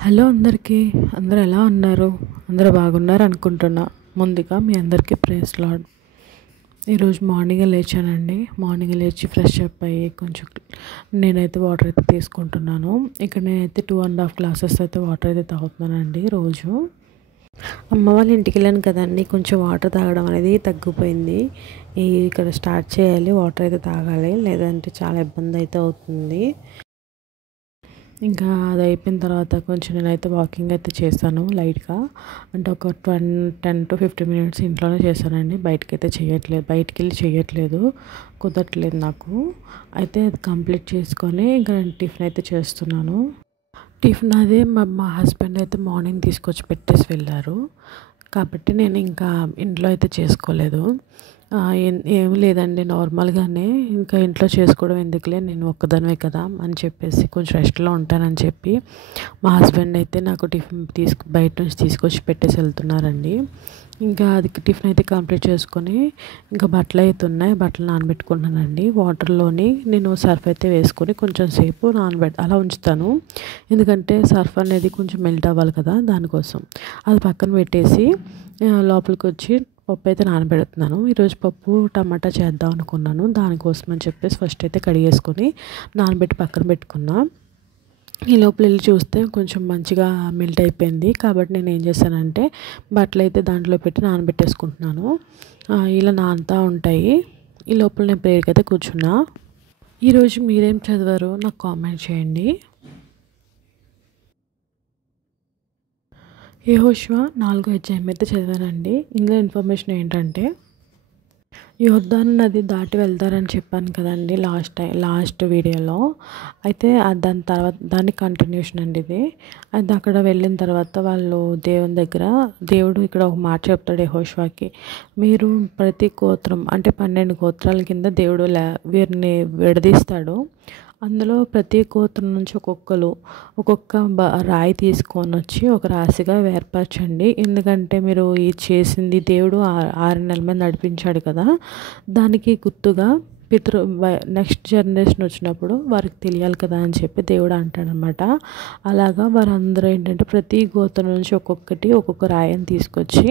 Hello అందరికీ. అందరూ ఎలా ఉన్నారు? అందరూ బాగున్నారు అనుకుంటున్నా. ముందుగా మీ అందరికీ ప్రైజ్ లార్డ్. ఈరోజు మార్నింగే లేచానండి. మార్నింగ్ లేచి ఫ్రెష్ అప్ అయ్యి కొంచెం నేనైతే వాటర్ అయితే తీసుకుంటున్నాను. ఇక్కడ నేనైతే 2.5 గ్లాసెస్ అయితే వాటర్ అయితే తాగుతున్నానండి రోజు. అమ్మ వాళ్ళ ఇంటికి వెళ్ళాను కదండి, కొంచెం వాటర్ తాగడం అనేది తగ్గిపోయింది. ఇక్కడ స్టార్ట్ చేయాలి, వాటర్ అయితే తాగాలి, లేదంటే చాలా ఇబ్బంది అయితే అవుతుంది. ఇంకా అది అయిపోయిన తర్వాత కొంచెం నేనైతే వాకింగ్ అయితే చేశాను లైట్గా. అంటే ఒక 10 to 15 మినిట్స్ ఇంట్లోనే చేశానండి. బయటికి వెళ్ళి చేయట్లేదు, కుదరట్లేదు నాకు. అయితే అది కంప్లీట్ చేసుకొని ఇంకా నేను టిఫిన్ అయితే చేస్తున్నాను. టిఫిన్ అదే మా హస్బెండ్ అయితే మార్నింగ్ తీసుకొచ్చి పెట్టేసి వెళ్ళారు కాబట్టి నేను ఇంకా ఇంట్లో అయితే చేసుకోలేదు. ఏమి లేదండి, నార్మల్గానే ఇంకా ఇంట్లో చేసుకోవడం ఎందుకులే, నేను ఒక్కదానివే కదా అని చెప్పేసి కొంచెం రెస్ట్లో ఉంటానని చెప్పి మా హస్బెండ్ అయితే నాకు టిఫిన్ బయట నుంచి తీసుకొచ్చి పెట్టేసి వెళ్తున్నారండి. ఇంకా అది టిఫిన్ అయితే కంప్లీట్ చేసుకొని ఇంకా బట్టలు అయితే ఉన్నాయి, బట్టలు నానబెట్టుకుంటున్నానండి. వాటర్లోని నేను సర్ఫ్ అయితే వేసుకొని కొంచెం సేపు అలా ఉంచుతాను. ఎందుకంటే సర్ఫ్ అనేది కొంచెం మెల్ట్ అవ్వాలి కదా, దానికోసం అది పక్కన పెట్టేసి లోపలికి వచ్చి పప్పు అయితే నానబెడుతున్నాను. ఈరోజు పప్పు టమాటా చేద్దాం అనుకున్నాను. దానికోసం అని చెప్పేసి ఫస్ట్ అయితే కడిగేసుకొని నానబెట్టి పక్కన పెట్టుకున్నా. ఈ లోపల వెళ్ళి చూస్తే కొంచెం మంచిగా మెల్ట్ అయిపోయింది. కాబట్టి నేను ఏం చేశానంటే బట్టలు అయితే దాంట్లో పెట్టి నానబెట్టేసుకుంటున్నాను. ఇలా నానుతూ ఉంటాయి. ఈ లోపల నేను ప్రేయర్కి అయితే కూర్చున్నా. ఈరోజు మీరేం చదివారో నాకు కామెంట్ చేయండి. యెహోషువ 4వ అధ్యాయం అయితే చదివానండి. ఇందులో ఇన్ఫర్మేషన్ ఏంటంటే యోర్దాను నది దాటి వెళ్తారని చెప్పాను కదండి లాస్ట్ వీడియోలో. అయితే దాని తర్వాత దాని కంటిన్యూషన్ అండి ఇది. అది అక్కడ వెళ్ళిన తర్వాత వాళ్ళు దేవుడు ఇక్కడ ఒక మాట చెప్తాడు యెహోషువకి, మీరు ప్రతి గోత్రం అంటే 12 గోత్రాల కింద దేవుడు వీరిని విడదీస్తాడు. అందులో ప్రతి గోత్రం నుంచి ఒక్కొక్క రాయి తీసుకొని వచ్చి ఒక రాశిగా ఏర్పరచండి. ఎందుకంటే మీరు ఇది చేసింది దేవుడు 6 నెలల మీద నడిపించాడు కదా, దానికి గుర్తుగా నెక్స్ట్ జనరేషన్ వచ్చినప్పుడు వారికి తెలియాలి కదా అని చెప్పి దేవుడు అంటాడనమాట. అలాగా వారందరూ ఏంటంటే ప్రతి గోత్రం నుంచి ఒక్కొక్క రాయిని తీసుకొచ్చి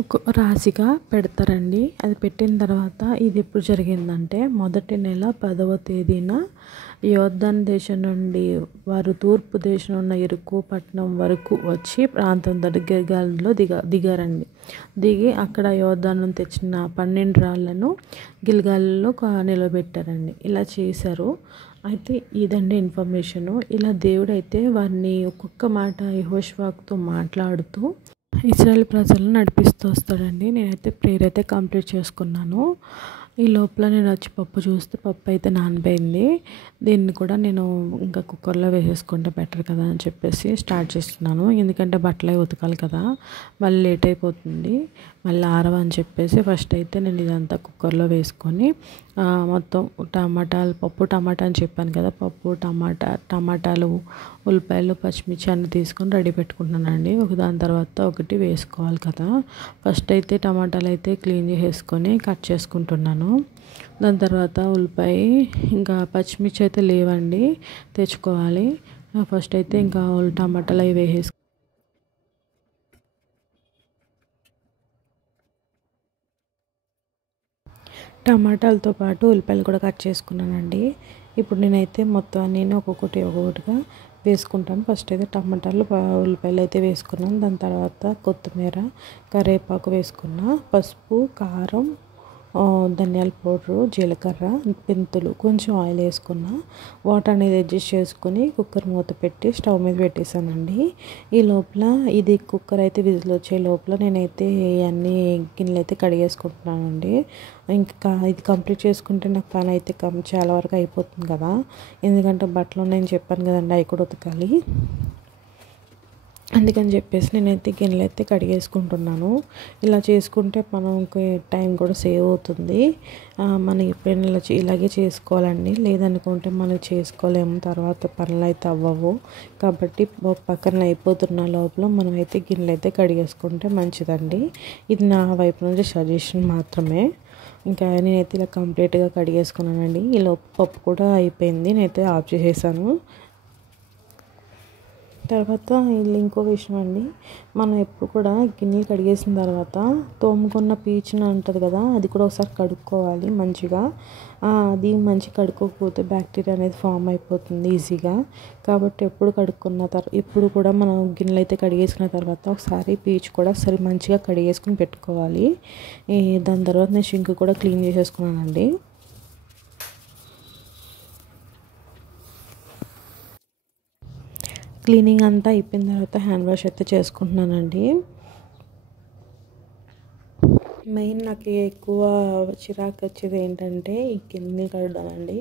ఒక రాశిగా పెడతారండి. అది పెట్టిన తర్వాత ఇది ఎప్పుడు జరిగిందంటే మొదటి నెల 10వ తేదీన యోర్దాను దేశం నుండి వారు తూర్పు దేశం ఉన్న యెరికో పట్టణం వరకు వచ్చి ప్రాంతం గిల్గాలులో దిగారండి. దిగి అక్కడ యోర్దాను తెచ్చిన 12 రాళ్లను గిల్గాలులో నిలబెట్టారండి. ఇలా చేశారు. అయితే ఇదండి ఇన్ఫర్మేషను. ఇలా దేవుడైతే వారిని ఒక్కొక్క మాట యెహోషువతో మాట్లాడుతూ ఇశ్రాయేల్ ప్రజలను నడిపిస్తూ వస్తాడండి. నేనైతే ప్రేయర్ అయితే కంప్లీట్ చేసుకున్నాను. ఈ లోపల నేను వచ్చి పప్పు చూస్తే పప్పు అయితే నానిపోయింది. దీన్ని కూడా నేను ఇంకా కుక్కర్లో వేసేసుకుంటే బెటర్ కదా అని చెప్పేసి స్టార్ట్ చేస్తున్నాను. ఎందుకంటే బట్టలు అవి ఉతకాలి కదా, మళ్ళీ లేట్ అయిపోతుంది, మళ్ళీ ఆరవని చెప్పేసి ఫస్ట్ అయితే నేను ఇదంతా కుక్కర్లో వేసుకొని మొత్తం టమాటా అని చెప్పాను కదా, టమాటాలు, ఉల్లిపాయలు, పచ్చిమిర్చి అన్నీ తీసుకొని రెడీ పెట్టుకుంటున్నానండి. దాని తర్వాత ఒకటి వేసుకోవాలి కదా. ఫస్ట్ అయితే టమాటాలు అయితే క్లీన్ చేసేసుకొని కట్ చేసుకుంటున్నాను. దాని తర్వాత ఉల్లిపాయ ఇంకా పచ్చిమిర్చి అయితే లేవండి, తెచ్చుకోవాలి. ఫస్ట్ అయితే ఇంకా టమాటాలు అవి వేసేసి టమాటాలతో పాటు ఉల్లిపాయలు కూడా కట్ చేసుకున్నానండి. ఇప్పుడు నేనైతే మొత్తం నేను ఒక్కొక్కటిగా వేసుకుంటాను. ఫస్ట్ అయితే ఉల్లిపాయలు అయితే వేసుకున్నాను. దాని తర్వాత కొత్తిమీర, కరివేపాకు వేసుకున్నా, పసుపు, కారం, ధనియాల పౌడరు, జీలకర్ర, మెంతులు, కొంచెం ఆయిల్ వేసుకున్నా. వాటర్ అనేది అడ్జస్ట్ చేసుకుని కుక్కర్ మూత పెట్టి స్టవ్ మీద పెట్టేశానండి. ఈ లోపల ఇది కుక్కర్ అయితే విజిల్ వచ్చే లోపల నేనైతే అన్ని గిన్నెలు అయితే కడిగేసుకుంటున్నానండి. ఇంకా ఇది కంప్లీట్ చేసుకుంటే నాకు పని అయితే చాలా వరకు అయిపోతుంది కదా. ఎందుకంటే బట్టలు ఉన్నాయని చెప్పాను కదండి, అవి కూడా ఉతకాలి. అందుకని చెప్పేసి నేనైతే గిన్నెలు అయితే కడిగేసుకుంటున్నాను. ఇలా చేసుకుంటే మనకి టైం కూడా సేవ్ అవుతుంది. మనం ఎప్పుడైనా ఇలాగే చేసుకోవాలండి, లేదనుకుంటే మనం చేసుకోలేము, తర్వాత పనులు అయితే అవ్వవు. కాబట్టి పక్కన అయిపోతున్న లోపల మనమైతే గిన్నెలు అయితే కడిగేసుకుంటే మంచిదండి. ఇది నా వైపు నుంచి సజెషన్ మాత్రమే. ఇంకా నేనైతే ఇలా కంప్లీట్గా కడిగేసుకున్నానండి. ఈ లోపు పప్పు కూడా అయిపోయింది, నేనైతే ఆఫ్ చేసేసాను. తర్వాత ఇది ఇంకో విషయం అండి, మనం ఎప్పుడు కూడా గిన్నెలు కడిగేసిన తర్వాత తోముకున్న పీచున ఉంటుంది కదా, అది కూడా ఒకసారి కడుక్కోవాలి మంచిగా. అది మంచిగా కడుక్కోకపోతే బ్యాక్టీరియా అనేది ఫామ్ అయిపోతుంది ఈజీగా. కాబట్టి ఎప్పుడు కూడా మనం గిన్నెలు అయితే కడిగేసుకున్న తర్వాత ఒకసారి పీచు కూడా ఒకసారి మంచిగా కడిగేసుకుని పెట్టుకోవాలి. దాని తర్వాత నేను షింక్ కూడా క్లీన్ చేసేసుకున్నానండి. క్లీనింగ్ అంతా అయిపోయిన తర్వాత హ్యాండ్ వాష్ అయితే చేసుకుంటున్నానండి. మెయిన్ నాకు ఎక్కువ చిరాకు వచ్చేది ఏంటంటే ఈ గిన్నెలు కడగాలండి.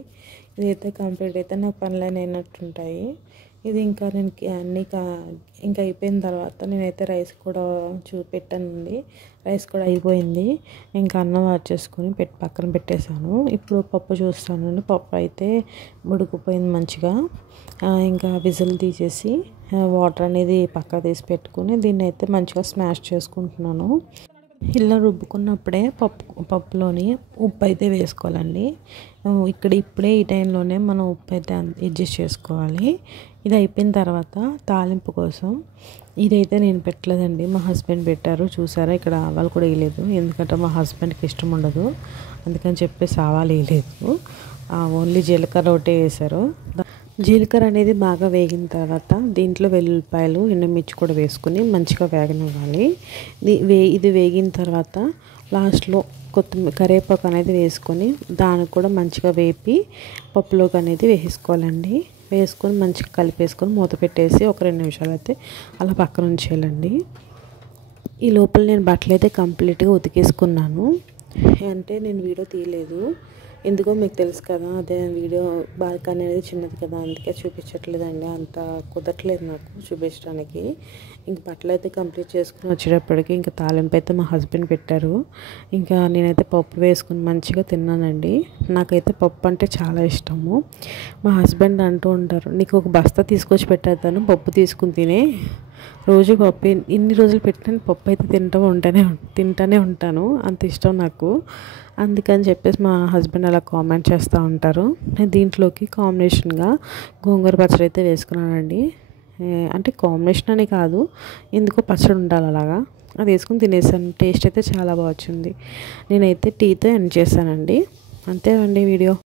ఇదైతే కంప్లీట్ అయితే నాకు పనులైన అయినట్టుంటాయి. ఇది ఇంకా నేను ఇంకా అయిపోయిన తర్వాత నేనైతే రైస్ కూడా పెట్టానండి. రైస్ కూడా అయిపోయింది. ఇంకా అన్నం చేసుకొని పక్కన పెట్టేశాను. ఇప్పుడు పప్పు చూస్తానండి. పప్పు అయితే ఉడికిపోయింది మంచిగా. ఇంకా విజిల్ తీసేసి వాటర్ అనేది పక్క తీసి పెట్టుకుని దీన్ని అయితే మంచిగా స్మాష్ చేసుకుంటున్నాను. ఇలా రుబ్బుకున్నప్పుడే పప్పులోని ఉప్పు అయితే వేసుకోవాలండి. ఇప్పుడే ఈ టైంలోనే మనం ఉప్పు అయితే అడ్జస్ట్ చేసుకోవాలి. ఇది అయిపోయిన తర్వాత తాలింపు కోసం ఇదైతే నేను పెట్టలేదండి, మా హస్బెండ్ పెట్టారు. చూసారా, ఇక్కడ ఆవాలు కూడా వేయలేదు, ఎందుకంటే మా హస్బెండ్కి ఇష్టం ఉండదు, అందుకని చెప్పేసి ఆవాలు వేయలేదు. ఓన్లీ జీలకర్ర ఒకటే వేశారు. జీలకర్ర అనేది బాగా వేగిన తర్వాత దీంట్లో వెల్లుల్లిపాయలు, ఎండుమిర్చి కూడా వేసుకుని మంచిగా వేగనివ్వాలి. ఇది వేగిన తర్వాత లాస్ట్లో కరివేపాకు అనేది వేసుకొని దానికి కూడా మంచిగా వేపి పప్పులోకి అనేది వేసుకోవాలండి. వేసుకొని మంచిగా కలిపేసుకొని మూత పెట్టేసి ఒక 2 నిమిషాలు అయితే అలా పక్కన ఉంచేయాలండి. ఈ లోపల నేను బట్టలు అయితే కంప్లీట్గా ఉతికేసుకున్నాను. అంటే నేను వీడియో తీయలేదు, ఎందుకో మీకు తెలుసు కదా, అదే వీడియో బాల్కనీ అనేది చిన్నది కదా, అందుకే చూపించట్లేదండి. అంత కుదరట్లేదు నాకు చూపించడానికి. ఇంక బట్టలు అయితే కంప్లీట్ చేసుకుని వచ్చేటప్పటికి ఇంకా తాలింపు అయితే మా హస్బెండ్ పెట్టారు. ఇంకా నేనైతే పప్పు వేసుకుని మంచిగా తిన్నానండి. నాకైతే పప్పు అంటే చాలా ఇష్టము. మా హస్బెండ్ అంటూ ఉంటారు, నీకు ఒక బస్తా తీసుకొచ్చి పెట్టేద్దాను, పప్పు తీసుకుని తినే. రోజు పప్పు ఇన్ని రోజులు పెట్టిన పప్పు అయితే తింటానే ఉంటాను, అంత ఇష్టం నాకు. అందుకని చెప్పేసి మా హస్బెండ్ అలా కామెంట్ చేస్తూ ఉంటారు. నేను దీంట్లోకి కాంబినేషన్గా గోంగూర పచ్చడి అయితే వేసుకున్నానండి. అంటే కాంబినేషన్ అని కాదు, ఎందుకో పచ్చడి ఉండాలి అలాగా, అది వేసుకుని తినేసాను. టేస్ట్ అయితే చాలా బాగా వచ్చింది. నేనైతే టీతో ఎండ్ చేశానండి. అంతే అండి వీడియో.